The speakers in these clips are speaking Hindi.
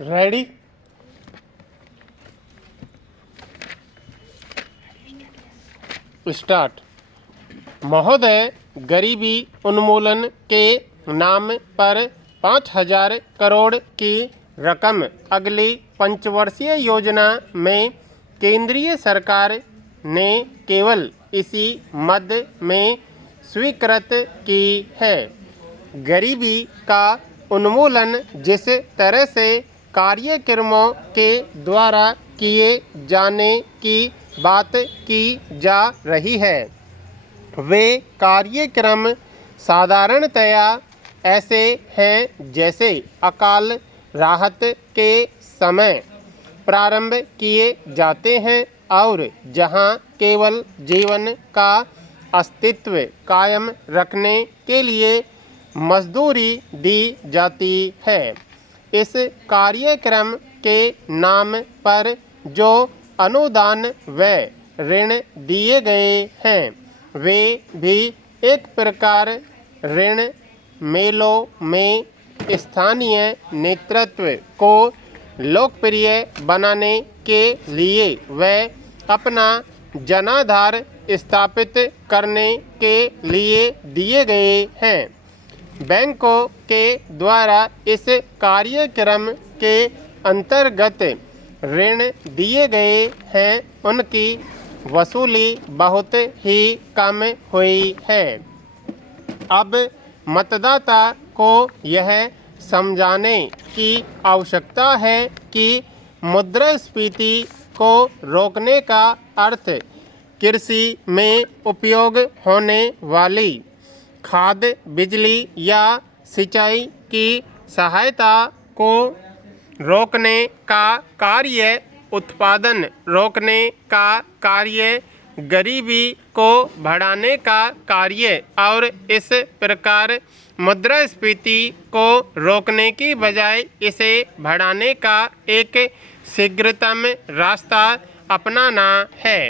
रेडी। स्टार्ट। महोदय, गरीबी उन्मूलन के नाम पर 5,000 करोड़ की रकम अगली पंचवर्षीय योजना में केंद्रीय सरकार ने केवल इसी मद में स्वीकृत की है। गरीबी का उन्मूलन जिस तरह से कार्यक्रमों के द्वारा किए जाने की बात की जा रही है, वे कार्यक्रम साधारणतया ऐसे हैं जैसे अकाल राहत के समय प्रारंभ किए जाते हैं और जहां केवल जीवन का अस्तित्व कायम रखने के लिए मजदूरी दी जाती है। इस कार्यक्रम के नाम पर जो अनुदान व ऋण दिए गए हैं, वे भी एक प्रकार ऋण मेलों में स्थानीय नेतृत्व को लोकप्रिय बनाने के लिए व अपना जनाधार स्थापित करने के लिए दिए गए हैं। बैंकों के द्वारा इस कार्यक्रम के अंतर्गत ऋण दिए गए हैं, उनकी वसूली बहुत ही कम हुई है। अब मतदाता को यह समझाने की आवश्यकता है कि मुद्रास्फीति को रोकने का अर्थ कृषि में उपयोग होने वाली खाद, बिजली या सिंचाई की सहायता को रोकने का कार्य, उत्पादन रोकने का कार्य, गरीबी को बढ़ाने का कार्य और इस प्रकार मुद्रास्फीति को रोकने की बजाय इसे बढ़ाने का एक शीघ्रतम रास्ता अपनाना है।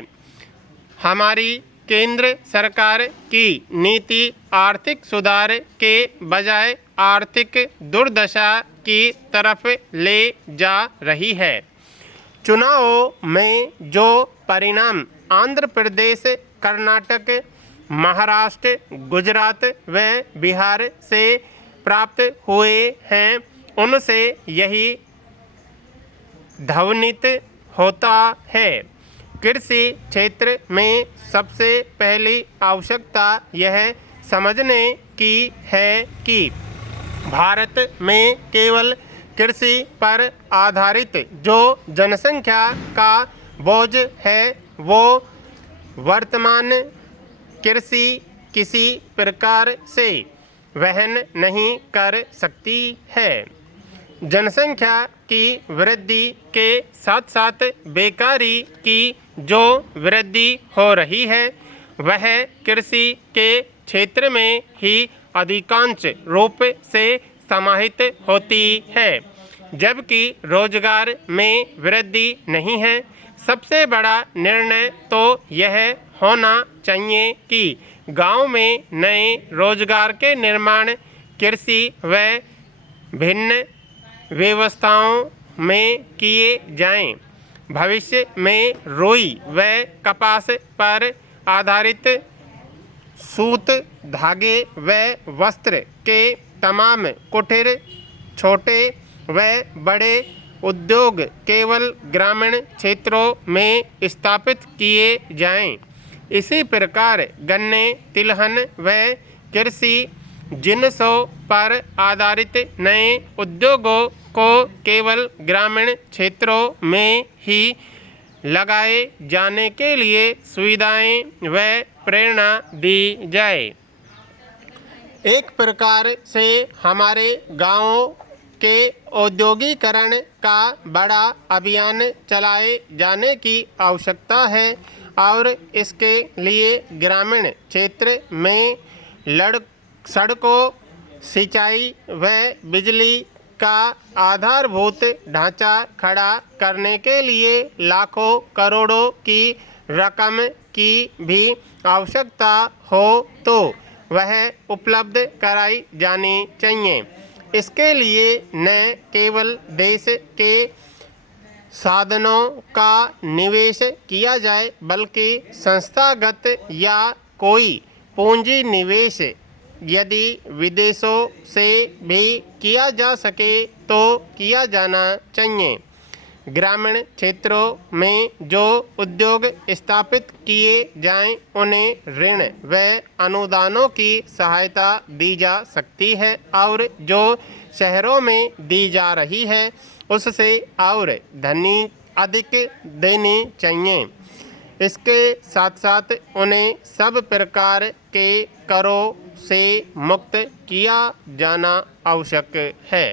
हमारी केंद्र सरकार की नीति आर्थिक सुधार के बजाय आर्थिक दुर्दशा की तरफ ले जा रही है। चुनावों में जो परिणाम आंध्र प्रदेश, कर्नाटक, महाराष्ट्र, गुजरात व बिहार से प्राप्त हुए हैं, उनसे यही ध्वनित होता है। कृषि क्षेत्र में सबसे पहली आवश्यकता यह समझने की है कि भारत में केवल कृषि पर आधारित जो जनसंख्या का बोझ है, वो वर्तमान कृषि किसी प्रकार से वहन नहीं कर सकती है। जनसंख्या की वृद्धि के साथ साथ बेकारी की जो वृद्धि हो रही है, वह कृषि के क्षेत्र में ही अधिकांश रूप से समाहित होती है, जबकि रोजगार में वृद्धि नहीं है। सबसे बड़ा निर्णय तो यह होना चाहिए कि गांव में नए रोजगार के निर्माण, कृषि व भिन्न व्यवस्थाओं में किए जाएं। भविष्य में रुई व कपास पर आधारित सूत, धागे व वस्त्र के तमाम कुटीर, छोटे व बड़े उद्योग केवल ग्रामीण क्षेत्रों में स्थापित किए जाएं। इसी प्रकार गन्ने, तिलहन व कृषि जिन्सों पर आधारित नए उद्योगों को केवल ग्रामीण क्षेत्रों में ही लगाए जाने के लिए सुविधाएं व प्रेरणा दी जाए। एक प्रकार से हमारे गांवों के औद्योगिकरण का बड़ा अभियान चलाए जाने की आवश्यकता है और इसके लिए ग्रामीण क्षेत्र में सड़कों, सिंचाई व बिजली का आधारभूत ढांचा खड़ा करने के लिए लाखों करोड़ों की रकम की भी आवश्यकता हो तो वह उपलब्ध कराई जानी चाहिए। इसके लिए न केवल देश के साधनों का निवेश किया जाए बल्कि संस्थागत या कोई पूंजी निवेश यदि विदेशों से भी किया जा सके तो किया जाना चाहिए। ग्रामीण क्षेत्रों में जो उद्योग स्थापित किए जाएं, उन्हें ऋण व अनुदानों की सहायता दी जा सकती है और जो शहरों में दी जा रही है उससे और धनी अधिक देनी चाहिए। इसके साथ साथ उन्हें सब प्रकार के करों से मुक्त किया जाना आवश्यक है।